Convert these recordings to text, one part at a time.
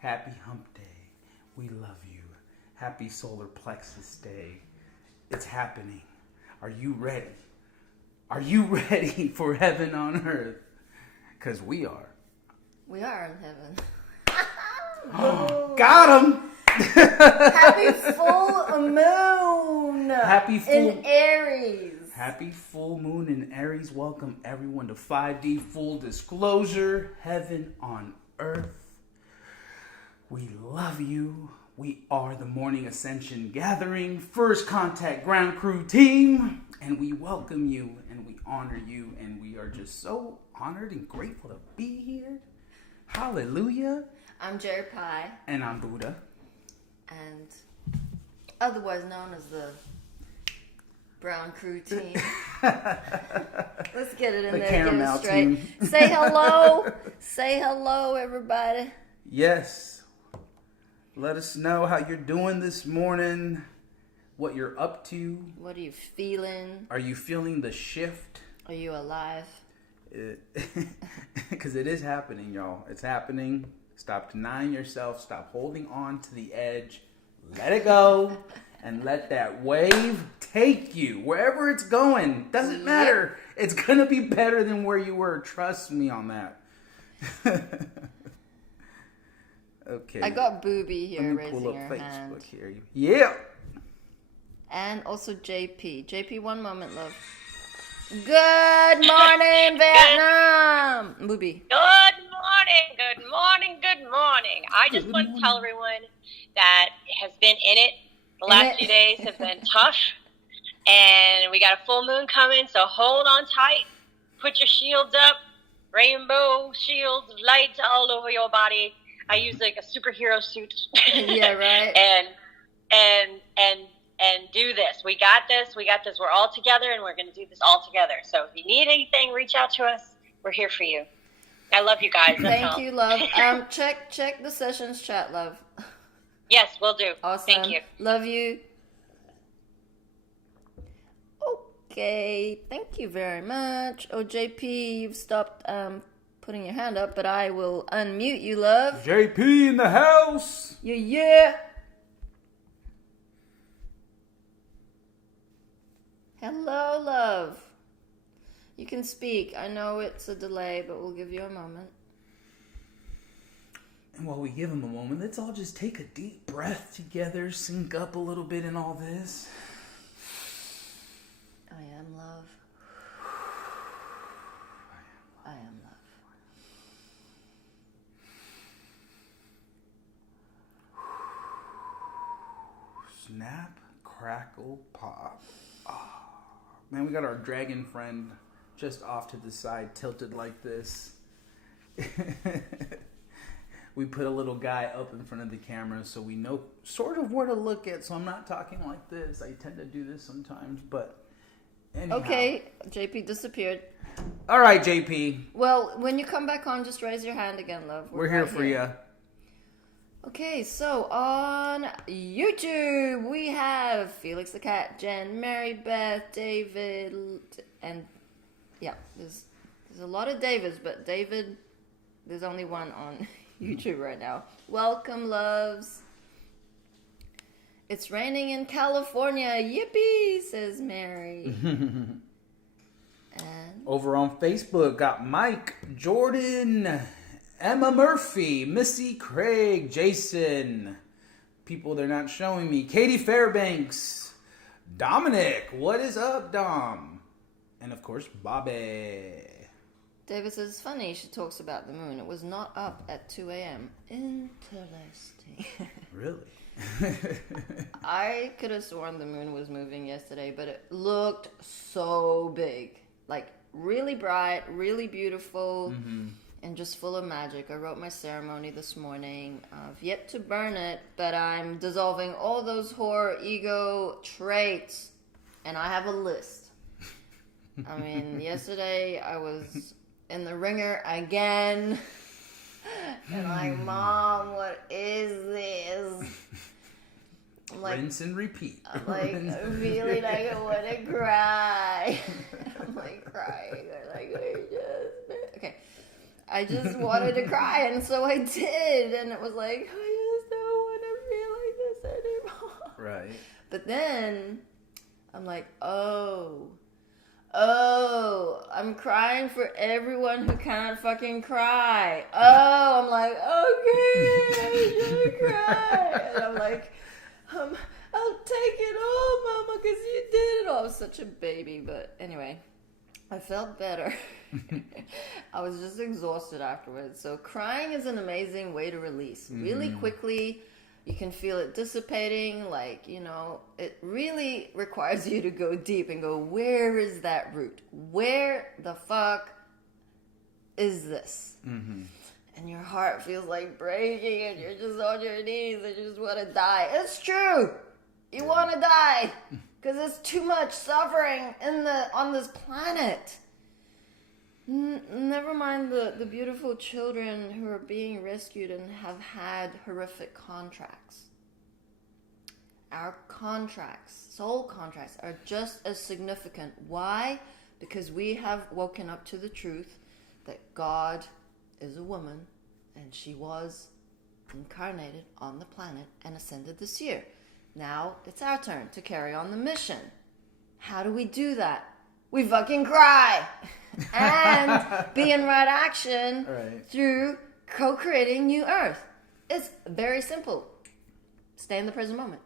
Happy hump day. We love you. Happy solar plexus day. It's happening. Are you ready? Are you ready for heaven on earth? Because we are. We are in heaven. Got him! Happy full moon! Happy full... In Aries. Happy full moon in Aries. Welcome everyone to 5D Full Disclosure. Heaven on earth. We love you. We are the Morning Ascension Gathering, First Contact Ground Crew team. And we welcome you and we honor you. And we are just so honored and grateful to be here. Hallelujah. I'm Jeri-Lee. And I'm Buddha. And otherwise known as the Brown Crew team. Let's get it in The there. caramel Get it straight. team. Say hello. Say hello, everybody. Yes. Let us know how you're doing this morning, what you're up to. What are you feeling? Are you feeling the shift? Are you alive? Because it is happening, y'all. It's happening. Stop denying yourself. Stop holding on to the edge. Let it go. And let that wave take you wherever it's going. Doesn't matter. It's going to be better than where you were. Trust me on that. Okay. I got Booby here Let me pull raising up her Facebook hand. here. Yeah. And also JP. JP, one moment, love. Good morning, Vietnam! Booby. Good morning, good morning, good morning. I just want to tell everyone that has been in it. The last few days have been tough. And we got a full moon coming, so hold on tight. Put your shields up. Rainbow shields, lights all over your body. I use like a superhero suit. Yeah, right. And do this. We got this. We got this. We're all together, and we're going to do this all together. So if you need anything, reach out to us. We're here for you. I love you guys. Thank you, love. Check the sessions chat, love. Yes, we'll do. Awesome. Thank you. Love you. Okay, thank you very much. Oh, JP, you've stopped putting your hand up, but I will unmute you, love. JP in the house. Yeah. Hello, love. You can speak. I know it's a delay, but we'll give you a moment. And while we give him a moment, let's all just take a deep breath together, sync up a little bit in all this. I am love. I am love. Snap, crackle, pop. Man, we got our dragon friend just off to the side, tilted like this. We put a little guy up in front of the camera so we know sort of where to look at. So I'm not talking like this. I tend to do this sometimes, but anyhow. Okay, JP disappeared. All right, JP. Well, when you come back on, just raise your hand again, love. We're here for you. Okay, so on YouTube, we have Felix the Cat, Jen, Mary Beth, David, and yeah, there's a lot of Davids, but David, there's only one on YouTube right now. Welcome, loves. It's raining in California. Yippee, says Mary. And over on Facebook, got Mike, Jordan, Emma Murphy, Missy Craig, Jason, people they're not showing me, Katie Fairbanks, Dominic, what is up, Dom? And of course, Bobby. David says, it's funny she talks about the moon. It was not up at 2 a.m. Interesting. Really? I could have sworn the moon was moving yesterday, but it looked so big. Like, really bright, really beautiful, and just full of magic. I wrote my ceremony this morning. I've yet to burn it, but I'm dissolving all those horror ego traits, and I have a list. I mean, yesterday I was in the ringer again, and like, Mom, what is this? I'm like, rinse and repeat. I'm like feeling like I want to cry. I'm like crying. I'm like, okay. I just wanted to cry, and so I did. And it was like, I just don't want to feel like this anymore. Right. But then I'm like, oh, I'm crying for everyone who can't fucking cry. Oh, I'm like, okay, I'm gonna cry. And I'm like, I'll take it all, Mama, because you did it. Oh, I was such a baby. But anyway, I felt better. I was just exhausted afterwards. So crying is an amazing way to release. Really quickly, you can feel it dissipating. Like, it really requires you to go deep and go, where is that root? Where the fuck is this? Mm-hmm. And your heart feels like breaking and you're just on your knees and you just want to die. It's true. You want to die because there's too much suffering on this planet. Never mind the beautiful children who are being rescued and have had horrific contracts. Our contracts, soul contracts, are just as significant. Why? Because we have woken up to the truth that God is a woman and she was incarnated on the planet and ascended this year. Now it's our turn to carry on the mission. How do we do that? We fucking cry and be in right action through co-creating new earth. It's very simple. Stay in the present moment.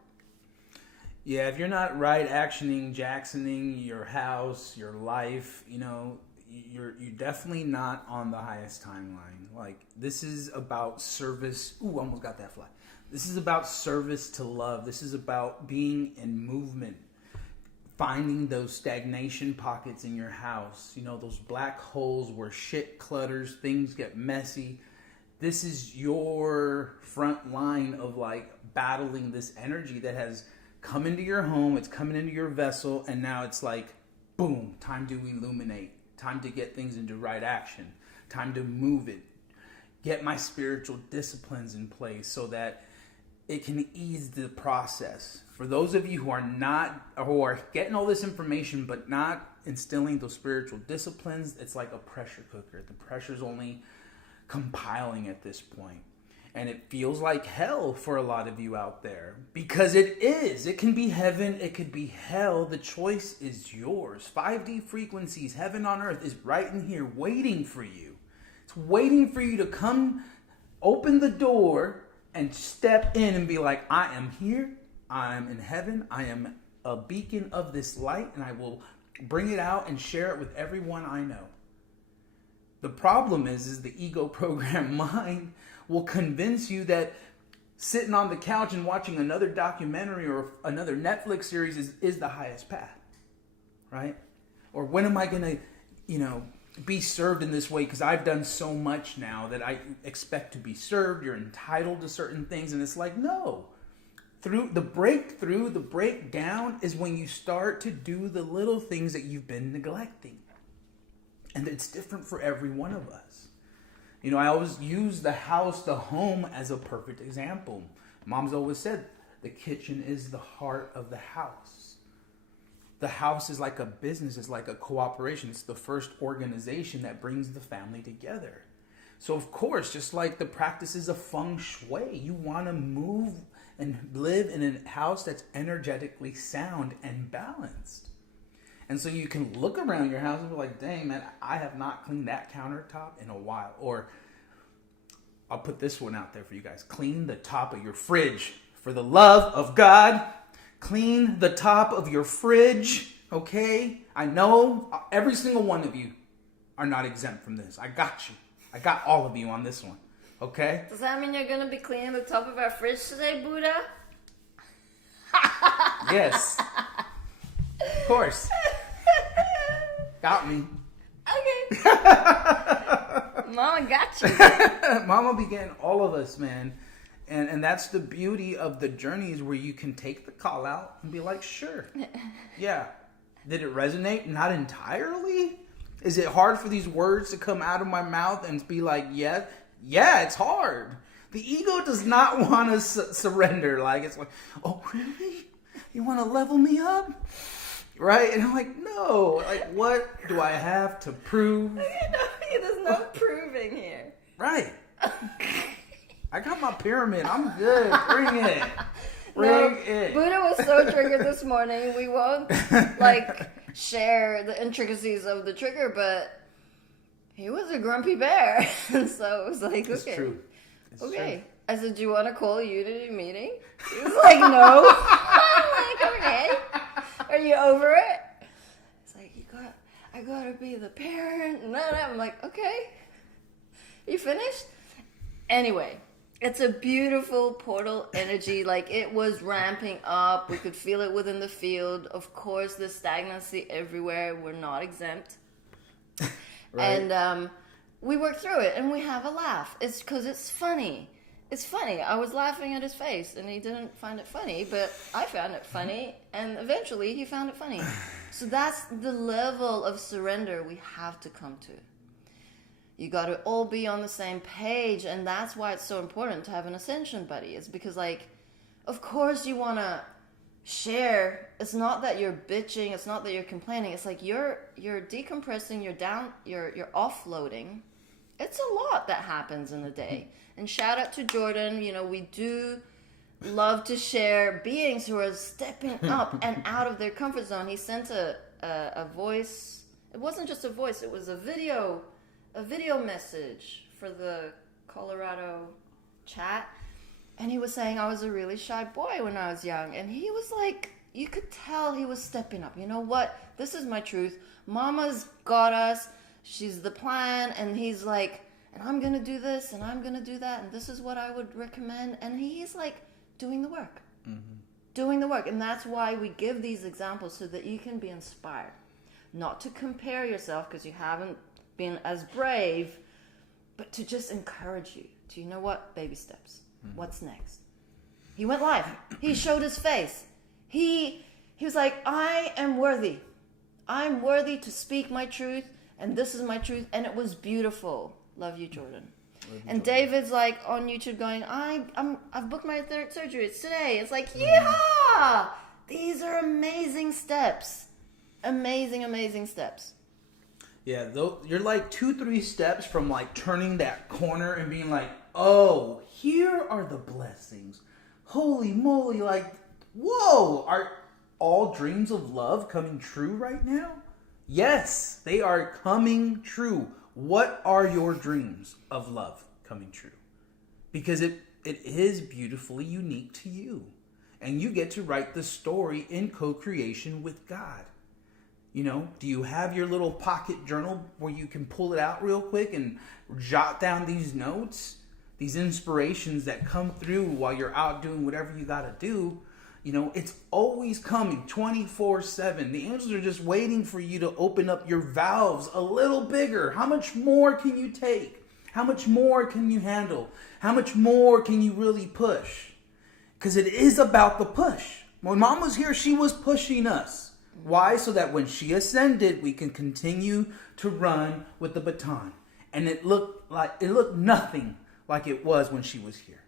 Yeah, if you're not right actioning, Jacksoning your house, your life, you're definitely not on the highest timeline. Like, this is about service. Ooh, almost got that fly. This is about service to love. This is about being in movement. Finding those stagnation pockets in your house. Those black holes where shit clutters, things get messy. This is your front line of like battling this energy that has come into your home. It's coming into your vessel. And now it's like, boom, time to illuminate. Time to get things into right action. Time to move it. Get my spiritual disciplines in place so that it can ease the process. For those of you who are getting all this information but not instilling those spiritual disciplines, it's like a pressure cooker. The pressure's only compiling at this point. And it feels like hell for a lot of you out there. Because it is. It can be heaven. It could be hell. The choice is yours. 5D frequencies, heaven on earth, is right in here waiting for you. It's waiting for you to come, open the door, and step in and be like, I am here. I am in heaven. I am a beacon of this light, and I will bring it out and share it with everyone I know. The problem is the ego program mind will convince you that sitting on the couch and watching another documentary or another Netflix series is the highest path, right? Or when am I going to, be served in this way because I've done so much now that I expect to be served. You're entitled to certain things. And it's like, no. Through the breakdown is when you start to do the little things that you've been neglecting. And it's different for every one of us. I always use the house, the home, as a perfect example. Mom's always said the kitchen is the heart of the house. The house is like a business. It's like a cooperation. It's the first organization that brings the family together. So, of course, just like the practices of feng shui, you want to move and live in a house that's energetically sound and balanced. And so you can look around your house and be like, dang, man, I have not cleaned that countertop in a while. Or I'll put this one out there for you guys. Clean the top of your fridge. For the love of God, clean the top of your fridge, okay? I know every single one of you are not exempt from this. I got you. I got all of you on this one, okay? Does that mean you're going to be cleaning the top of our fridge today, Buddha? Yes. Of course. Got me. Okay. Mama got you. Mama began all of us, man. And that's the beauty of the journeys where you can take the call out and be like, sure. Yeah. Did it resonate? Not entirely. Is it hard for these words to come out of my mouth and be like, yeah? Yeah, it's hard. The ego does not want to surrender. Like, it's like, oh, really? You want to level me up? Right? And I'm like, no. Like, what do I have to prove? There's no proving here. Right. I got my pyramid. I'm good. Bring it. No, Buddha was so triggered this morning. We won't share the intricacies of the trigger, but he was a grumpy bear, and so it was like, It's okay, true. It's okay. true. I said, "Do you want to call a unity meeting?" He was like, "No." I'm like, "Okay, are you over it?" It's like, I gotta be the parent, and then I'm like, "Okay, you finished?" Anyway. It's a beautiful portal energy. Like, it was ramping up. We could feel it within the field. Of course, there's stagnancy everywhere. We're not exempt. Right. And we work through it, and we have a laugh. It's because it's funny. It's funny. I was laughing at his face, and he didn't find it funny, but I found it funny, and eventually he found it funny. So that's the level of surrender we have to come to. You got to all be on the same page, and that's why it's so important to have an Ascension buddy. It's because, of course you want to share. It's not that you're bitching. It's not that you're complaining. It's like you're decompressing. You're offloading. It's a lot that happens in the day. And shout out to Jordan. We do love to share beings who are stepping up and out of their comfort zone. He sent a voice. It wasn't just a voice. It was a video message for the Colorado chat, and he was saying I was a really shy boy when I was young, and he was like, you could tell he was stepping up. You know what? This is my truth. Mama's got us. She's the plan, and he's like, and I'm gonna do this, and I'm gonna do that, and this is what I would recommend, and he's like doing the work. Mm-hmm. Doing the work, and that's why we give these examples so that you can be inspired. Not to compare yourself because you haven't been as brave, but to just encourage you to, you know what, baby steps. Mm-hmm. What's next? He went live. He showed his face. He was like, I am worthy. I'm worthy to speak my truth, and this is my truth, and it was beautiful. Love you, Jordan. And David's like on YouTube going, I've booked my third surgery. It's today. It's like, yeah, these are amazing steps. Amazing steps. Yeah, you're like 2-3 steps from turning that corner and being like, oh, here are the blessings. Holy moly, whoa, are all dreams of love coming true right now? Yes, they are coming true. What are your dreams of love coming true? Because it is beautifully unique to you. And you get to write the story in co-creation with God. Do you have your little pocket journal where you can pull it out real quick and jot down these notes, these inspirations that come through while you're out doing whatever you got to do? It's always coming 24/7. The angels are just waiting for you to open up your valves a little bigger. How much more can you take? How much more can you handle? How much more can you really push? Because it is about the push. When Mom was here, she was pushing us. Why? So that when she ascended, we can continue to run with the baton. And it looked nothing like it was when she was here.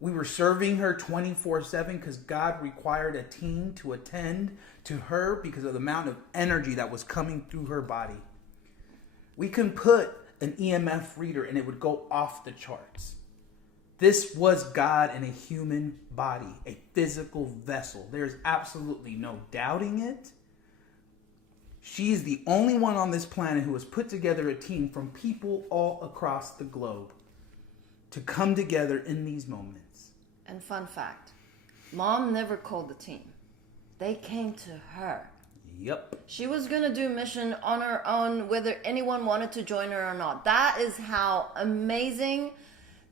We were serving her 24/7 because God required a team to attend to her because of the amount of energy that was coming through her body. We can put an EMF reader and it would go off the charts. This was God in a human body, a physical vessel. There's absolutely no doubting it. She's the only one on this planet who has put together a team from people all across the globe to come together in these moments. And fun fact, Mom never called the team. They came to her. Yep. She was going to do mission on her own, whether anyone wanted to join her or not. That is how amazing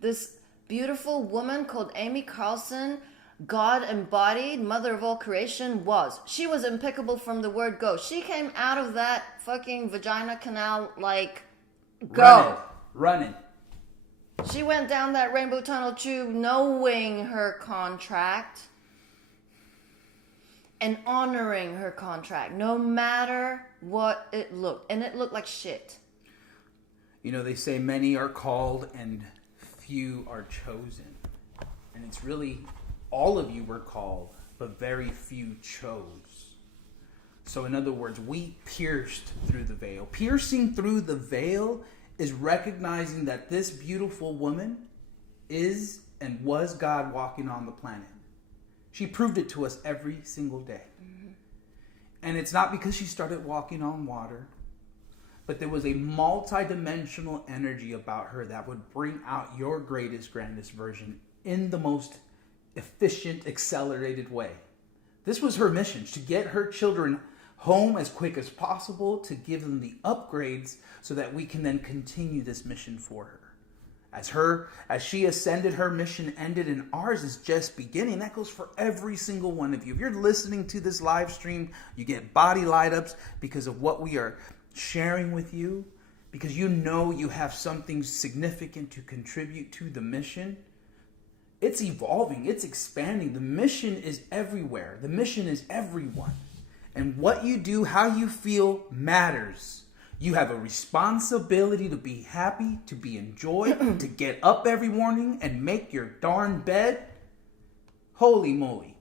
this beautiful woman called Amy Carlson, God embodied, mother of all creation, was. She was impeccable from the word go. She came out of that fucking vagina canal go. Running. She went down that rainbow tunnel tube knowing her contract and honoring her contract, no matter what it looked. And it looked like shit. They say many are called and few are chosen. And it's really all of you were called, but very few chose. So in other words, we pierced through the veil. Piercing through the veil is recognizing that this beautiful woman is and was God walking on the planet. She proved it to us every single day. Mm-hmm. And it's not because she started walking on water, but there was a multi-dimensional energy about her that would bring out your greatest, grandest version in the most efficient, accelerated way. This was her mission, to get her children home as quick as possible, to give them the upgrades so that we can then continue this mission for her. As she ascended, her mission ended, and ours is just beginning. That goes for every single one of you. If you're listening to this live stream, you get body light ups because of what we are sharing with you, because you know you have something significant to contribute to the mission. It's evolving, it's expanding. The mission is everywhere. The mission is everyone. And what you do, how you feel matters. You have a responsibility to be happy, to be enjoyed, to get up every morning and make your darn bed. Holy moly.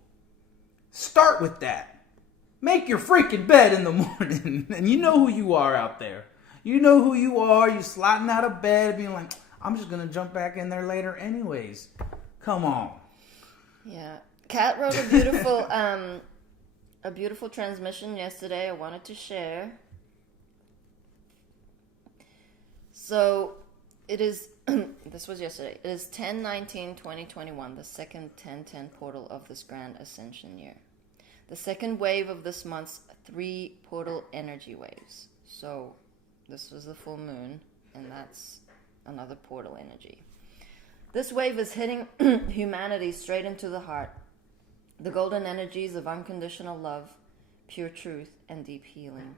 Start with that. Make your freaking bed in the morning. And you know who you are out there. You know who you are. You're sliding out of bed being like, I'm just going to jump back in there later anyways. Come on. Yeah. Kat wrote a beautiful transmission yesterday I wanted to share. So it is, this was yesterday, it is 10/19/2021, the second 10/10 portal of this grand Ascension year. The second wave of this month's 3 portal energy waves. So this was the full moon, and that's another portal energy. This wave is hitting humanity straight into the heart. The golden energies of unconditional love, pure truth, and deep healing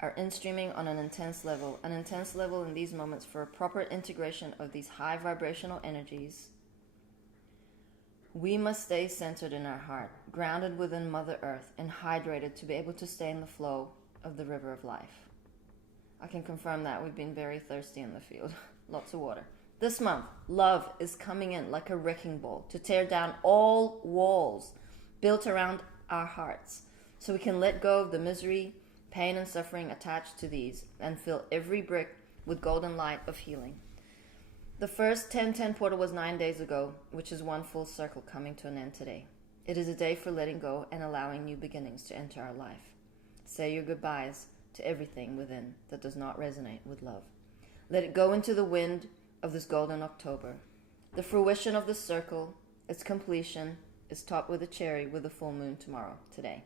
are in-streaming on an intense level in these moments for a proper integration of these high vibrational energies. We must stay centered in our heart, grounded within Mother Earth, and hydrated to be able to stay in the flow of the river of life. I can confirm that we've been very thirsty in the field. Lots of water. This month, love is coming in like a wrecking ball to tear down all walls built around our hearts so we can let go of the misery, pain, and suffering attached to these and fill every brick with golden light of healing. The first 10/10 portal was 9 days ago, which is one full circle coming to an end today. It is a day for letting go and allowing new beginnings to enter our life. Say your goodbyes to everything within that does not resonate with love. Let it go into the wind of this golden October. The fruition of the circle, its completion, is topped with a cherry with the full moon tomorrow, today.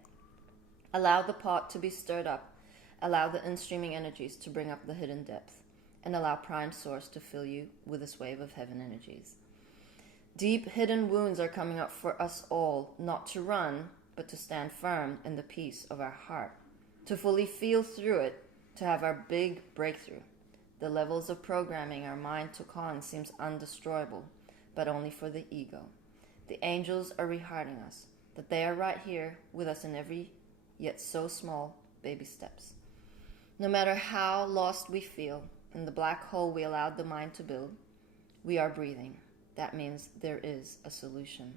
Allow the pot to be stirred up. Allow the in-streaming energies to bring up the hidden depth. And allow Prime Source to fill you with this wave of heaven energies. Deep hidden wounds are coming up for us all, not to run, but to stand firm in the peace of our heart. To fully feel through it, to have our big breakthrough. The levels of programming our mind took on seems undestroyable, but only for the ego. The angels are rehearting us, that they are right here with us in every, yet so small, baby steps. No matter how lost we feel, in the black hole we allowed the mind to build, we are breathing. That means there is a solution.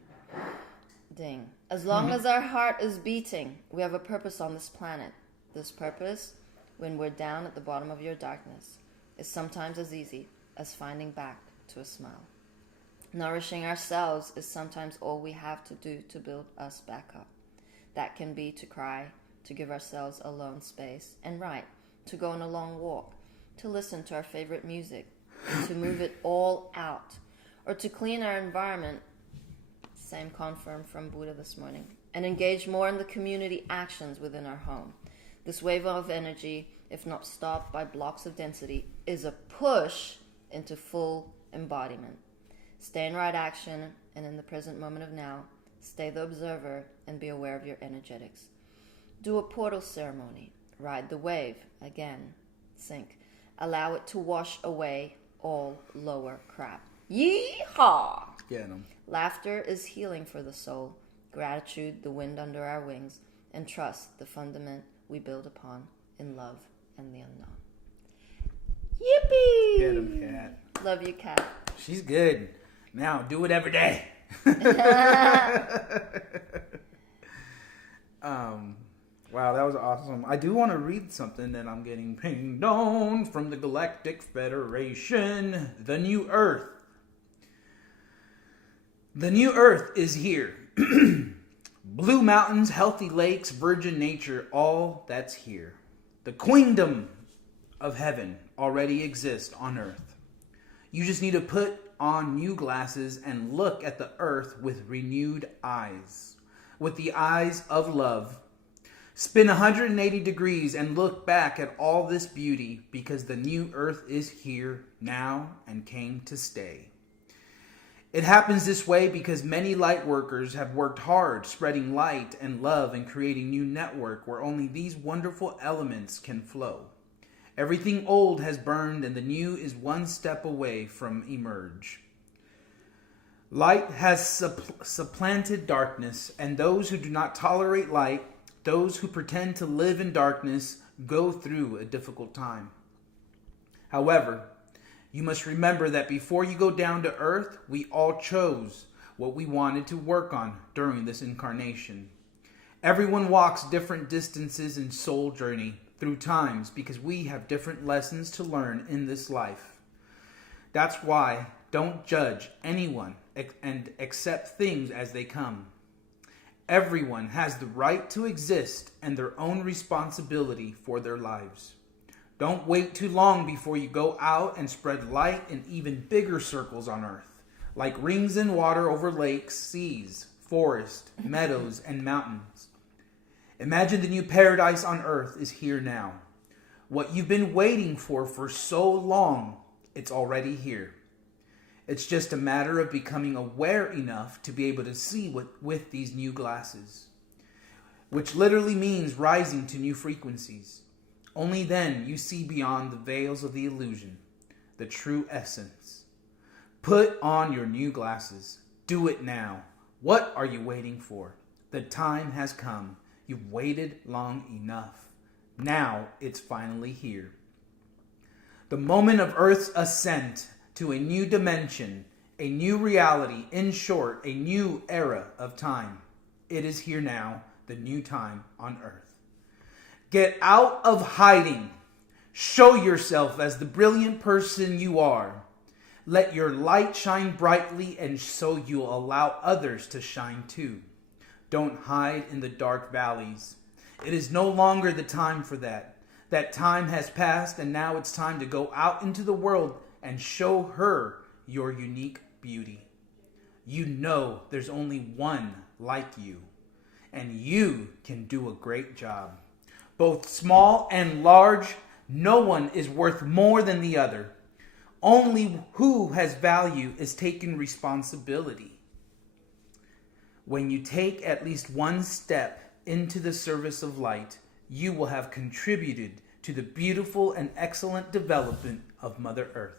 Ding. As long as our heart is beating, we have a purpose on this planet. This purpose, when we're down at the bottom of your darkness, is sometimes as easy as finding back to a smile. Nourishing ourselves is sometimes all we have to do to build us back up. That can be to cry, to give ourselves alone space, and write, to go on a long walk, to listen to our favorite music, to move it all out, or to clean our environment, same confirm from Buddha this morning, and engage more in the community actions within our home. This wave of energy, if not stopped by blocks of density, is a push into full embodiment. Stay in right action, and in the present moment of now, stay the observer and be aware of your energetics. Do a portal ceremony. Ride the wave. Again, sink. Allow it to wash away all lower crap. Yeehaw! Get 'em. Laughter is healing for the soul. Gratitude, the wind under our wings. And trust, the fundament we build upon in love and the unknown. Yippee! Get 'em, Kat. Love you, Kat. She's good. Now, do it every day. Wow, that was awesome. I do want to read something that I'm getting pinged on from the Galactic Federation. The New Earth. The New Earth is here. Blue mountains, healthy lakes, virgin nature, all that's here. The queendom of heaven already exists on earth. You just need to put on new glasses and look at the earth with renewed eyes. With the eyes of love. Spin 180 degrees and look back at all this beauty, because the new earth is here now and came to stay. It happens this way because many light workers have worked hard spreading light and love and creating new network where only these wonderful elements can flow. Everything old has burned and the new is one step away from emerge. Light has supplanted darkness, and those who do not tolerate light, those who pretend to live in darkness, go through a difficult time. However, you must remember that before you go down to earth, we all chose what we wanted to work on during this incarnation. Everyone walks different distances in soul journey through times because we have different lessons to learn in this life. That's why don't judge anyone and accept things as they come. Everyone has the right to exist and their own responsibility for their lives. Don't wait too long before you go out and spread light in even bigger circles on earth, like rings in water over lakes, seas, forests, meadows, and mountains. Imagine the new paradise on earth is here now. What you've been waiting for so long, it's already here. It's just a matter of becoming aware enough to be able to see with these new glasses, which literally means rising to new frequencies. Only then you see beyond the veils of the illusion, the true essence. Put on your new glasses. Do it now. What are you waiting for? The time has come. You've waited long enough. Now it's finally here. The moment of Earth's ascent to a new dimension, a new reality, in short, a new era of time. It is here now, the new time on Earth. Get out of hiding. Show yourself as the brilliant person you are. Let your light shine brightly, and so you'll allow others to shine too. Don't hide in the dark valleys. It is no longer the time for that. That time has passed, and now it's time to go out into the world and show her your unique beauty. You know there's only one like you, and you can do a great job. Both small and large, no one is worth more than the other. Only who has value is taking responsibility. When you take at least one step into the service of light, you will have contributed to the beautiful and excellent development of Mother Earth.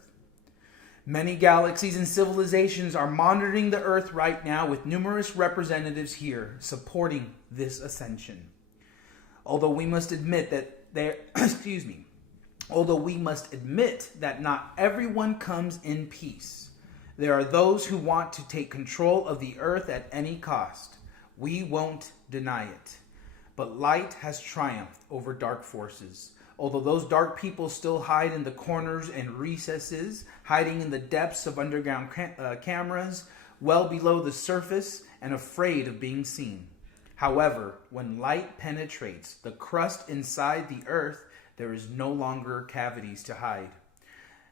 Many galaxies and civilizations are monitoring the Earth right now, with numerous representatives here supporting this ascension. Although we must admit that not everyone comes in peace. There are those who want to take control of the earth at any cost. We won't deny it. But light has triumphed over dark forces. Although those dark people still hide in the corners and recesses, hiding in the depths of underground cameras, well below the surface, and afraid of being seen. However, when light penetrates the crust inside the earth, there is no longer cavities to hide.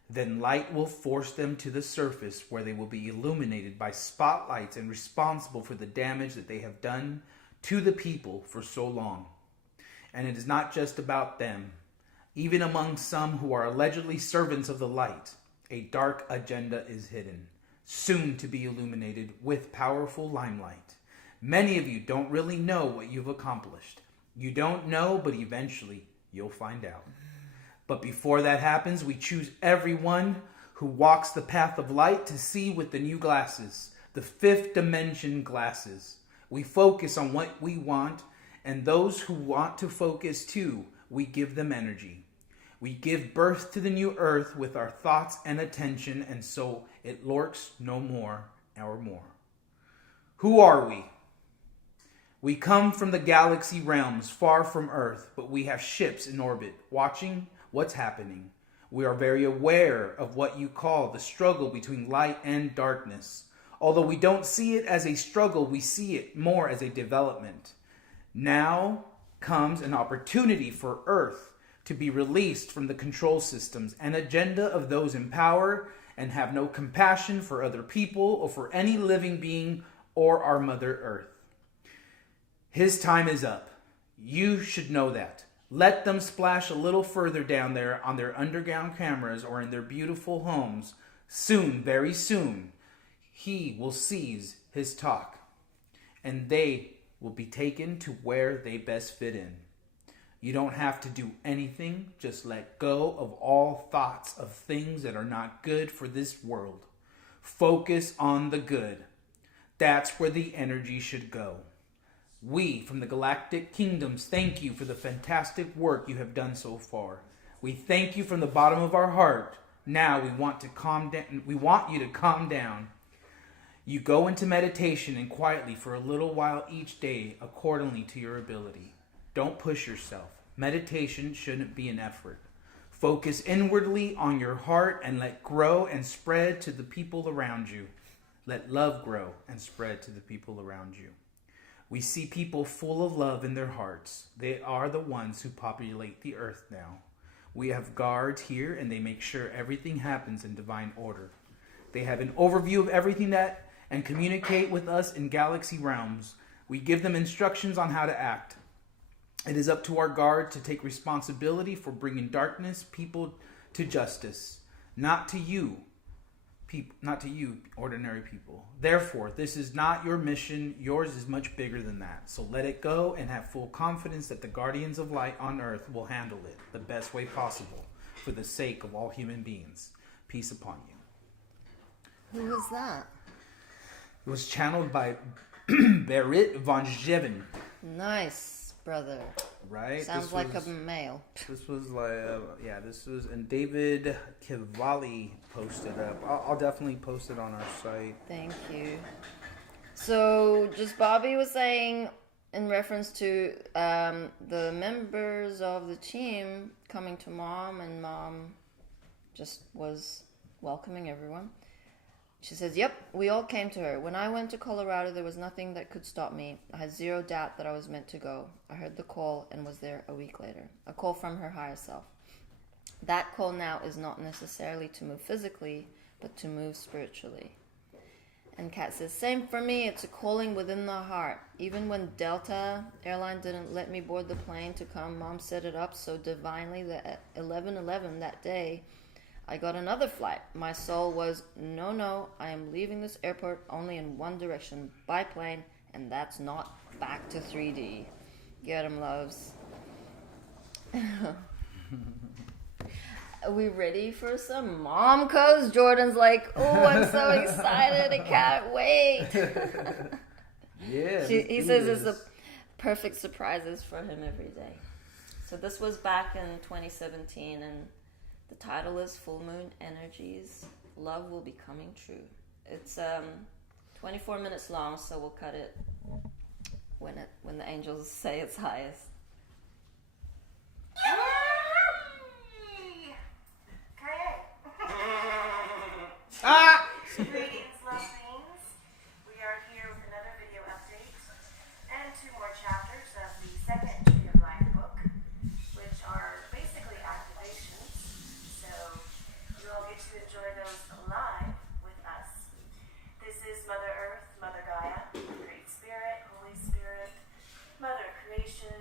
Then light will force them to the surface, where they will be illuminated by spotlights and responsible for the damage that they have done to the people for so long. And it is not just about them. Even among some who are allegedly servants of the light, a dark agenda is hidden, soon to be illuminated with powerful limelight. Many of you don't really know what you've accomplished. You don't know, but eventually you'll find out. But before that happens, we choose everyone who walks the path of light to see with the new glasses, the fifth dimension glasses. We focus on what we want, and those who want to focus too, we give them energy. We give birth to the new earth with our thoughts and attention, and so it lurks no more or more. Who are we? We come from the galaxy realms far from Earth, but we have ships in orbit, watching what's happening. We are very aware of what you call the struggle between light and darkness. Although we don't see it as a struggle, we see it more as a development. Now comes an opportunity for Earth to be released from the control systems and agenda of those in power and have no compassion for other people or for any living being or our Mother Earth. His time is up. You should know that. Let them splash a little further down there on their underground cameras or in their beautiful homes. Soon, very soon, he will seize his talk, and they will be taken to where they best fit in. You don't have to do anything. Just let go of all thoughts of things that are not good for this world. Focus on the good. That's where the energy should go. We, from the Galactic Kingdoms, thank you for the fantastic work you have done so far. We thank you from the bottom of our heart. Now we want to calm down. We want you to calm down. You go into meditation and quietly for a little while each day, accordingly to your ability. Don't push yourself. Meditation shouldn't be an effort. Focus inwardly on your heart and let grow and spread to the people around you. Let love grow and spread to the people around you. We see people full of love in their hearts. They are the ones who populate the earth now. We have guards here and they make sure everything happens in divine order. They have an overview of everything and communicate with us in galaxy realms. We give them instructions on how to act. It is up to our guard to take responsibility for bringing darkness people to justice, not to you, ordinary people. Therefore, this is not your mission. Yours is much bigger than that. So let it go and have full confidence that the guardians of light on earth will handle it the best way possible for the sake of all human beings. Peace upon you. Who was that? It was channeled by Berit von Jeven. Nice, brother. Right? Sounds like a male. This was and David Kivali posted up. I'll definitely post it on our site. Thank you. So, just Bobby was saying in reference to the members of the team coming to Mom, and Mom just was welcoming everyone. She says, yep, we all came to her. When I went to Colorado, there was nothing that could stop me. I had zero doubt that I was meant to go. I heard the call and was there a week later. A call from her higher self. That call now is not necessarily to move physically, but to move spiritually. And Kat says, same for me. It's a calling within the heart. Even when Delta Airline didn't let me board the plane to come, Mom set it up so divinely that at 11:11 that day, I got another flight. My soul was, no, I am leaving this airport only in one direction, by plane, and that's not back to 3D. Get 'em, loves. Are we ready for some mom codes? Jordan's like, oh, I'm so excited. I can't wait. Yeah. He says it's the perfect surprises for him every day. So this was back in 2017, and the title is Full Moon Energies. Love will be coming true. It's 24 minutes long, so we'll cut it when the angels say it's highest. Greetings, lovings. We are here with another video update and 2 more chapters of the second Tree of Life book, which are basically activations. So you all get to enjoy those live with us. This is Mother Earth, Mother Gaia, Great Spirit, Holy Spirit, Mother Creation,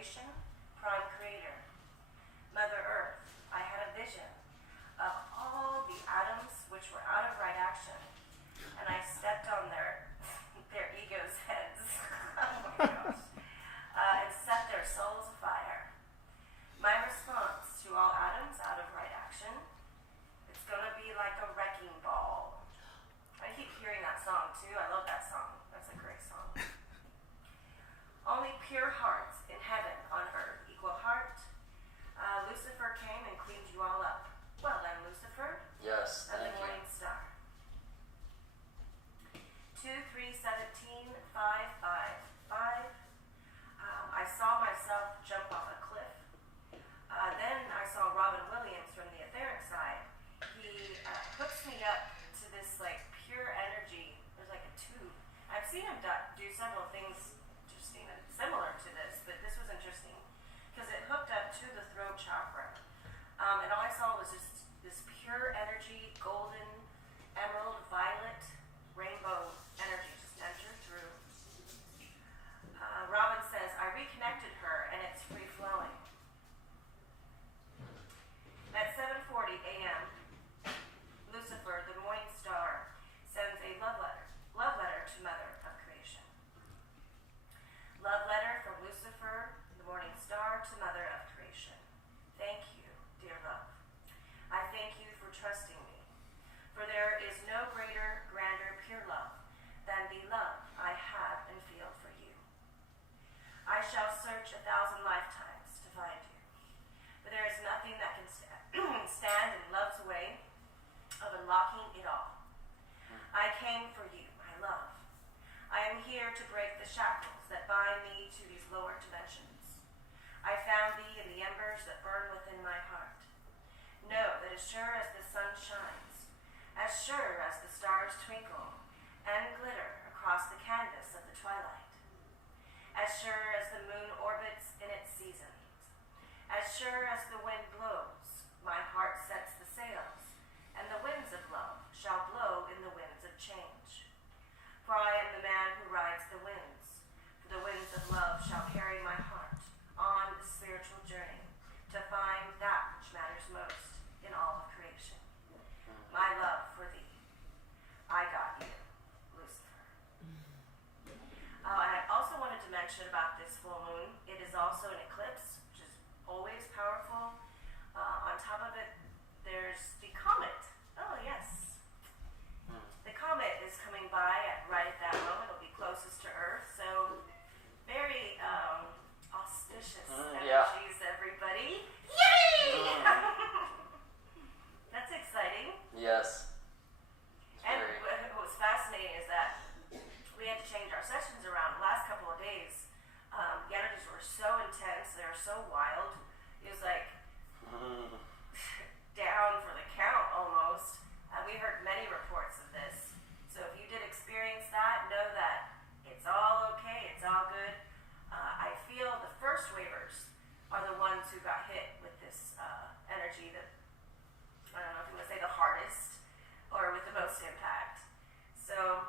creation, prime creator. Mother Earth, I had a vision of all the atoms which were out of right action, and I stepped on their egos' heads, oh my gosh, and set their souls afire. My response to all atoms out of right action, it's going to be like a wrecking ball. I keep hearing that song too. I love that song. That's a great song. Only pure hearts in heaven on earth equal heart. Lucifer came and cleaned you all up. Well then, Lucifer. Yes, Of the thank you. morning star. 2, 3, 17, 5, 5, 5. I saw myself jump off a cliff. Then I saw Robin Williams from the etheric side. He hooks me up to this like pure energy. There's like a tube. I've seen him do several things interesting and similar to this, but this was interesting because it hooked up to the throat chakra. And all I saw was just this pure energy, golden, emerald, violet, rainbow energy just entered through. Robin says, I reconnected her and it's free flowing. At 7:40 a.m., Lucifer, the morning star, sends a love letter to Mother of Creation. Love letter from Lucifer, the morning star, to Mother of Creation. Thank you, dear love. I thank you for trusting me, for there is no greater, grander, pure love than the love I have and feel for you. I shall search 1,000 lifetimes to find you, but there is nothing that can stand in love's way of unlocking it all. I came for you, my love. I am here to break the shackles that bind me to these lower dimensions. I found thee in the embers that burn within my heart. Know that as sure as the sun shines, as sure as the stars twinkle and glitter across the canvas of the twilight, as sure as the moon orbits in its seasons, as sure as the wind blows, my heart sets the sails, and the winds of love shall blow in the winds of change. For I am the man who rides the winds, for the winds of love shall carry my heart on the spiritual journey to find that which matters most in all of creation. My love for thee. I got you, Lucifer. I also wanted to mention about this full moon. It is also an eclipse, which is always powerful. On top of it, there's the comet. Oh, yes. The comet is coming by right at that moment. It'll be closest to Earth. So, very auspicious energies, everybody. Yay! That's exciting. Yes. And what was fascinating is that we had to change our sessions around the last couple of days. The energies were so intense, they were so wild. It was like down for the count almost. We heard many reports of this. So if you did experience that, know that it's all okay, it's all good. I feel the first waivers are the ones who got hit with this energy that, I don't know if you want to say the hardest or with the most impact. So,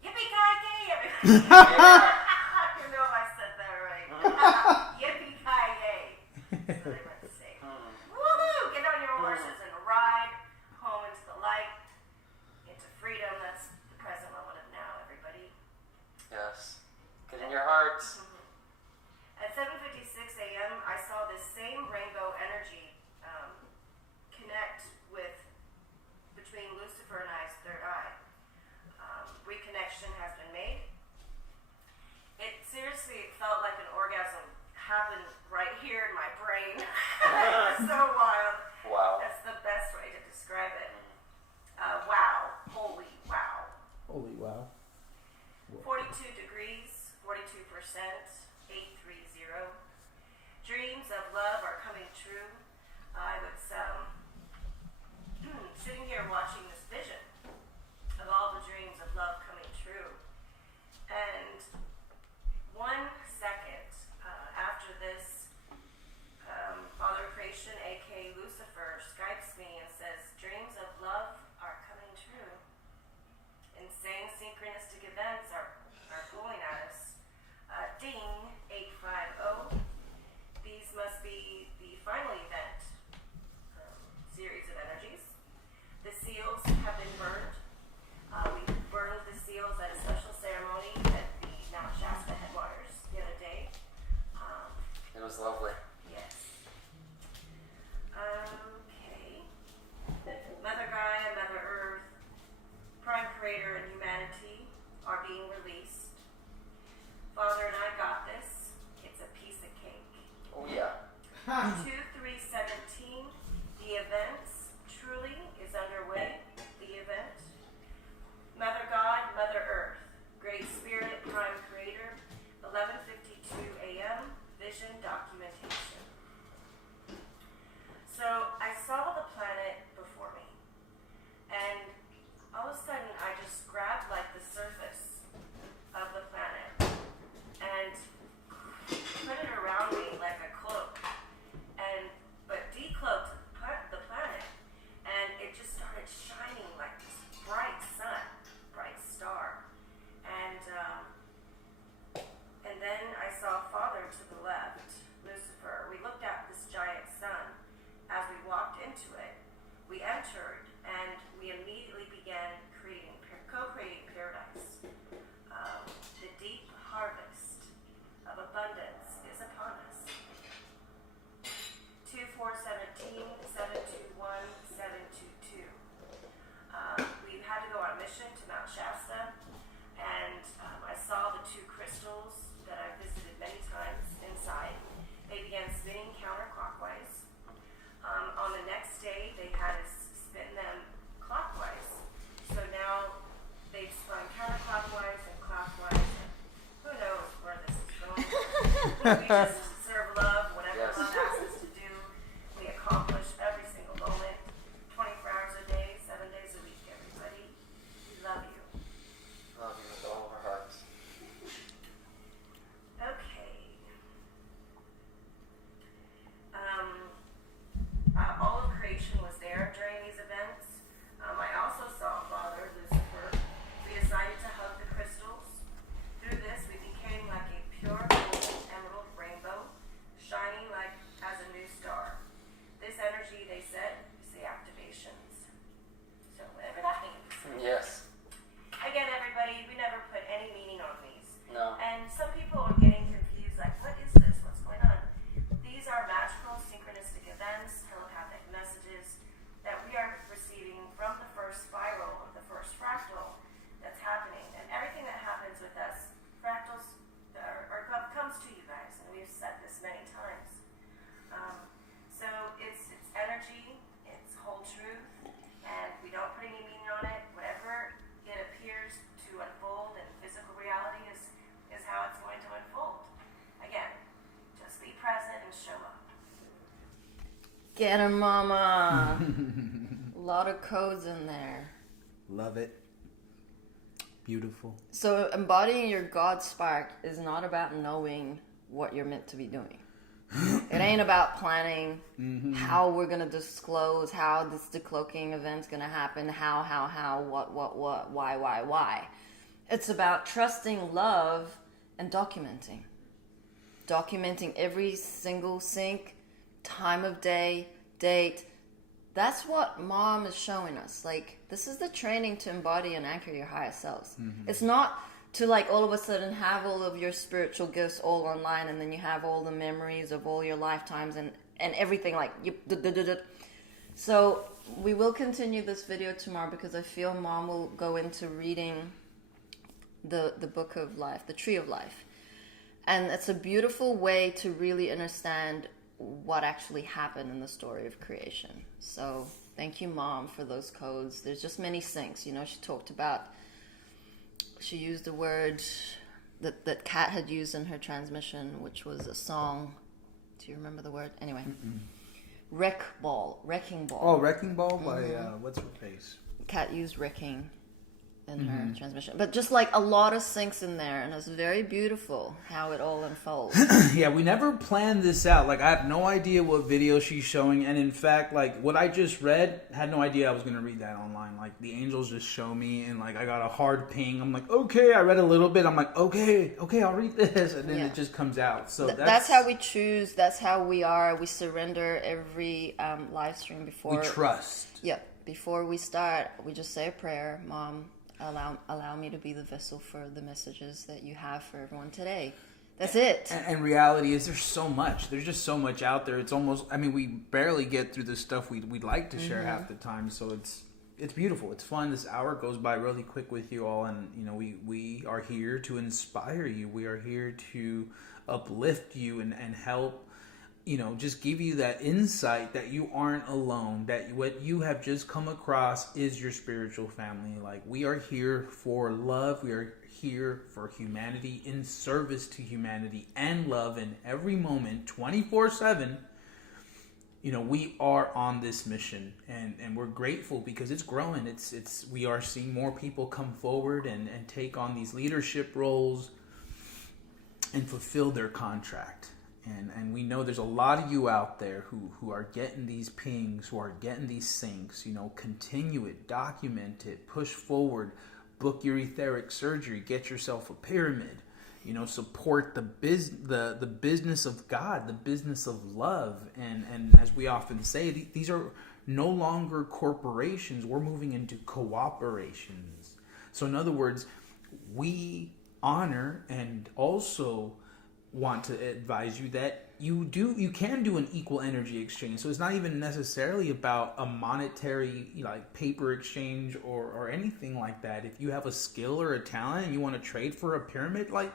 yippee-ki-yay, everybody. I don't know if I said that right. Yippee-ki-yay. That's what I meant to say. Woohoo! Get on your horses and ride home into the light, into freedom. That's the present moment of now, everybody. Yes. Get in your hearts. At 7:56 a.m., I saw this same rainbow energy connect with between Lucifer and I's third eye. Reconnection has been made. It seriously felt like an orgasm happened right here in my brain. It was so wild. Wow. That's the best way to describe it. Wow. Holy wow. Holy wow. 42 degrees, 42%, 830. Dreams of love are coming true. I was sitting here watching this vision of all the dreams of love coming true. And 1 second after this, Father of Creation, aka Lucifer, Skypes me and says, dreams of love are coming true. Insane synchronistic events are pulling at us. Ding, 850. was lovely. Yes. Okay. Mother Gaia, Mother Earth, Prime Creator, and humanity are being released. Father and I got this. It's a piece of cake. Oh yeah. 2-3-17. The events truly is underway. The event. Mother God, Mother Earth, Great Spirit, Prime Creator, 11:52 a.m. Vision documentation. So I saw the planet before me, and all of a sudden I just grabbed like the surface of the planet and put it around me like a cloak, but decloaked the planet, and it just started shining like this bright sun, bright star, and then I saw Father to the left, Lucifer. We looked at this giant sun. As we walked into it, we entered, and we immediately began co-creating paradise. The deep harvest of abundance is upon us. 2-4-17, 7-2-1, 7-2-2. We had to go on a mission to Mount Shasta, and I saw the two crystals that I visited many times inside. They began spinning counterclockwise. On the next day, they had us spin them clockwise. So now they've spun counterclockwise and clockwise, and who knows where this is going. We just serve love, whatever Yes. love asks us to do. We accomplish every single moment, 24 hours a day, 7 days a week, everybody. We love you. Love you with all of our hearts. Okay. All of creation was there during these events. I also saw Father, Lucifer. We decided to hug the crystals. Through this, we became like a pure gold emerald rainbow, shining like as a new star. This energy, they said, is the activations. So whatever that means. Yes. Again, everybody, we never put any meaning on these. No. And some people are getting confused, like, what is this? What's going on? These are magical, synchronistic events, telepathic messages that we are receiving from the first spiral of the first fractal that's happening. And everything that happens with us, fractals comes to you guys, and we've said this many times. So it's energy, it's whole truth, and we don't put any meaning on it. Whatever it appears to unfold in physical reality is how it's going to unfold. Again, just be present and show up. Get him, mama. A lot of codes in there. Love it. Beautiful. So embodying your God spark is not about knowing what you're meant to be doing. It ain't about planning how we're going to disclose how this decloaking event's going to happen, how, what, why. It's about trusting love and documenting. Documenting every single sync, time of day, date. That's what Mom is showing us. Like, this is the training to embody and anchor your higher selves. It's not to, like, all of a sudden have all of your spiritual gifts all online, and then you have all the memories of all your lifetimes and everything, like, So we will continue this video tomorrow, because I feel Mom will go into reading the book of life, the tree of life. And it's a beautiful way to really understand what actually happened in the story of creation. So thank you, Mom, for those codes. There's just many syncs. You know, she talked about, she used the word that Kat had used in her transmission, which was a song. Do you remember the word? Anyway. Wrecking ball. Oh, Wrecking Ball by, what's her face? Kat used wrecking in her transmission. But just like a lot of syncs in there, and it's very beautiful how it all unfolds. Yeah, we never planned this out. Like, I have no idea what video she's showing, and in fact, like, what I just read, had no idea I was going to read that online. Like, the angels just show me, and, like, I got a hard ping. I'm like, okay, I read a little bit. I'm like, okay, I'll read this, and then it just comes out. So that's how we choose. That's how we are. We surrender every live stream before. We trust. Yep. Before we start, we just say a prayer. Mom, allow me to be the vessel for the messages that you have for everyone today. That's it. And reality is there's so much. There's just so much out there. It's almost, I mean, we barely get through the stuff we'd like to share half the time. So it's beautiful. It's fun. This hour goes by really quick with you all. And, you know, we are here to inspire you. We are here to uplift you and help, you know, just give you that insight that you aren't alone, that what you have just come across is your spiritual family. Like, we are here for love. We are here for humanity, in service to humanity and love in every moment, 24/7. You know, we are on this mission, and we're grateful because it's growing. It's we are seeing more people come forward and take on these leadership roles and fulfill their contract. And we know there's a lot of you out there who are getting these pings, who are getting these syncs. You know, continue it, document it, push forward, book your etheric surgery, get yourself a pyramid. You know, support the business of God, the business of love. And as we often say, these are no longer corporations. We're moving into cooperations. So in other words, we honor and also want to advise you that you can do an equal energy exchange. So it's not even necessarily about a monetary, like, paper exchange or anything like that. If you have a skill or a talent and you want to trade for a pyramid, like,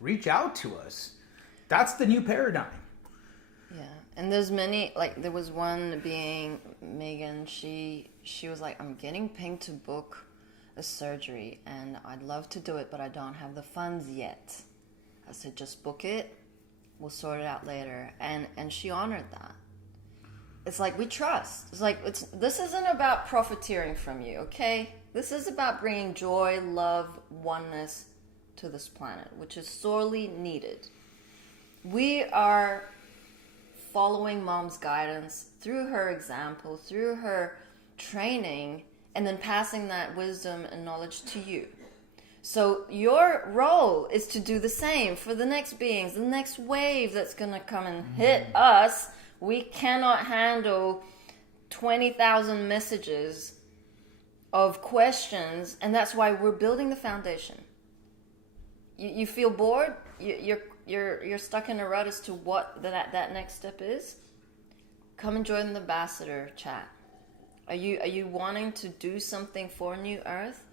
reach out to us. That's the new paradigm. Yeah, and there's many, like, there was one being Megan. She was like, I'm getting pinged to book a surgery and I'd love to do it, but I don't have the funds yet. I said, just book it. We'll sort it out later. And she honored that. It's like, we trust. It's like, this isn't about profiteering from you, okay? This is about bringing joy, love, oneness to this planet, which is sorely needed. We are following Mom's guidance through her example, through her training, and then passing that wisdom and knowledge to you. So your role is to do the same for the next beings, the next wave that's going to come and hit us. We cannot handle 20,000 messages of questions, and that's why we're building the foundation. You feel bored? You're stuck in a rut as to what that next step is? Come and join the Ambassador chat. Are you wanting to do something for New Earth?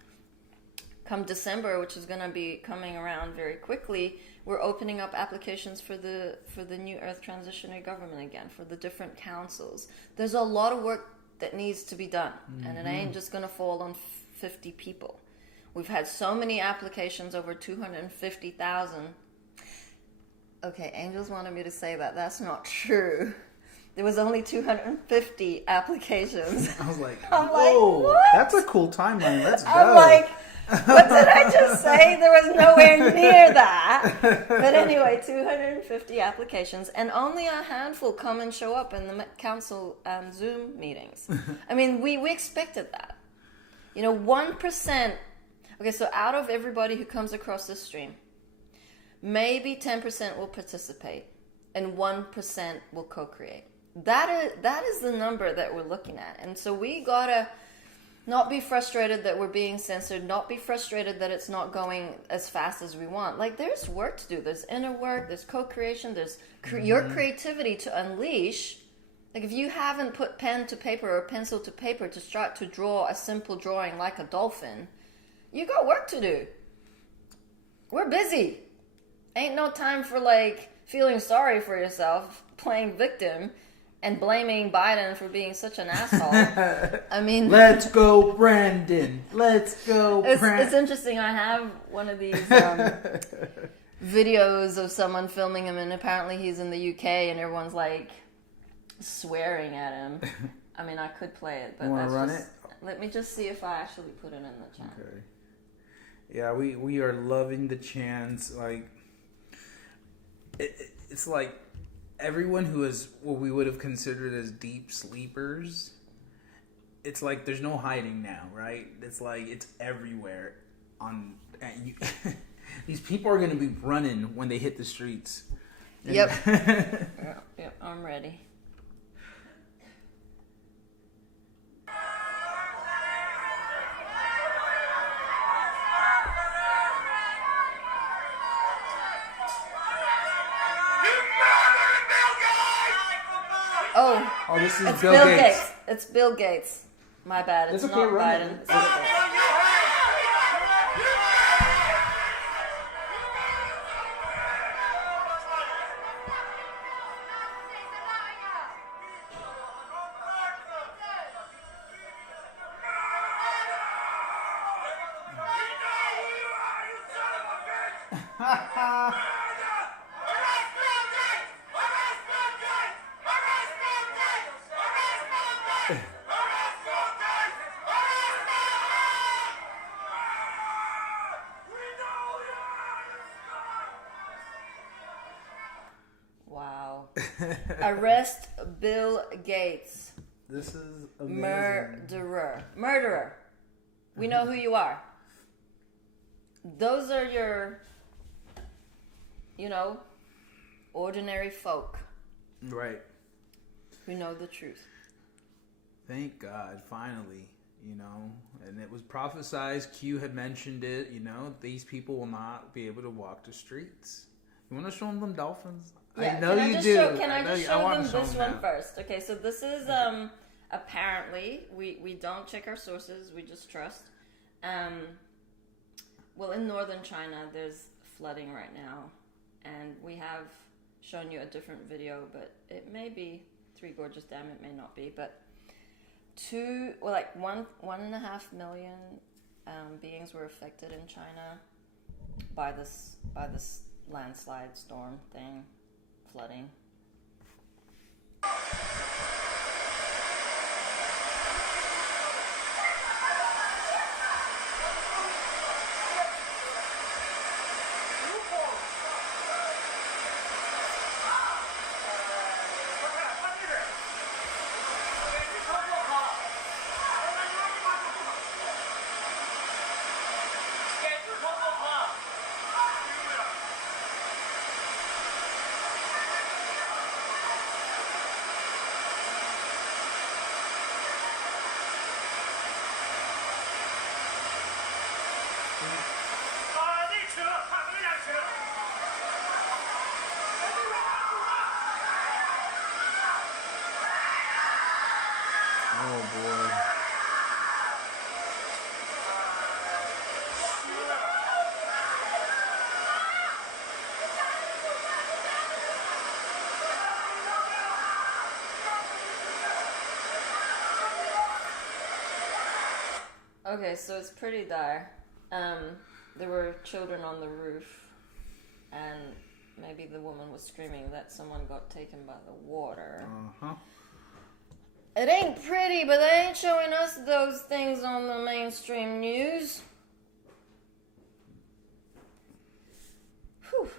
Come December, which is going to be coming around very quickly, we're opening up applications for the New Earth Transitionary Government again, for the different councils. There's a lot of work that needs to be done, and it ain't just going to fall on 50 people. We've had so many applications, over 250,000. Okay, Angels wanted me to say that. That's not true. There was only 250 applications. I was like, I'm whoa, like, what? That's a cool timeline. Let's go. I'm like, what did I just say? There was nowhere near that. But anyway, 250 applications, and only a handful come and show up in the council Zoom meetings. I mean, we expected that. You know, 1%. Okay, so out of everybody who comes across this stream, maybe 10% will participate, and 1% will co-create. That is the number that we're looking at. And so we gotta not be frustrated that we're being censored, not be frustrated that it's not going as fast as we want. Like, there's work to do. There's inner work, there's co-creation, there's your creativity to unleash. Like, if you haven't put pen to paper or pencil to paper to start to draw a simple drawing like a dolphin, you got work to do. We're busy. Ain't no time for, like, feeling sorry for yourself, playing victim, and blaming Biden for being such an asshole. I mean... Let's go, Brandon. Let's go, Brandon. It's interesting. I have one of these videos of someone filming him, and apparently he's in the UK, and everyone's, like, swearing at him. I mean, I could play it, but want to run it? Let me just see if I actually put it in the chat. Okay. Yeah, we are loving the chance. Like, it's like everyone who is what we would have considered as deep sleepers, it's like there's no hiding now, right? It's like it's everywhere. These people are going to be running when they hit the streets. Yep. Yep, I'm ready. Oh, Oh, this is it's Bill Bill Gates. Gates. It's Bill Gates. My bad. It's It's not okay, run Biden. it. It's Bill Gates. Wow. Arrest Bill Gates. This is amazing. Murderer. We know who you are. Those are your, ordinary folk Right. who know the truth. Thank God, finally, and it was prophesied. Q had mentioned it, these people will not be able to walk the streets. You want to show them dolphins? Yeah, I know you do. Can I just I show wanna them show this them one now. first? Okay, so this is apparently we don't check our sources, we just trust. Well, in northern China, there's flooding right now, and we have shown you a different video, but it may be Three Gorges Dam, it may not be, but 1.5 million beings were affected in China by this landslide storm thing, flooding. Oh boy. Okay, so it's pretty dire. There were children on the roof, and maybe the woman was screaming that someone got taken by the water. Uh-huh. It ain't pretty, but they ain't showing us those things on the mainstream news. Whew.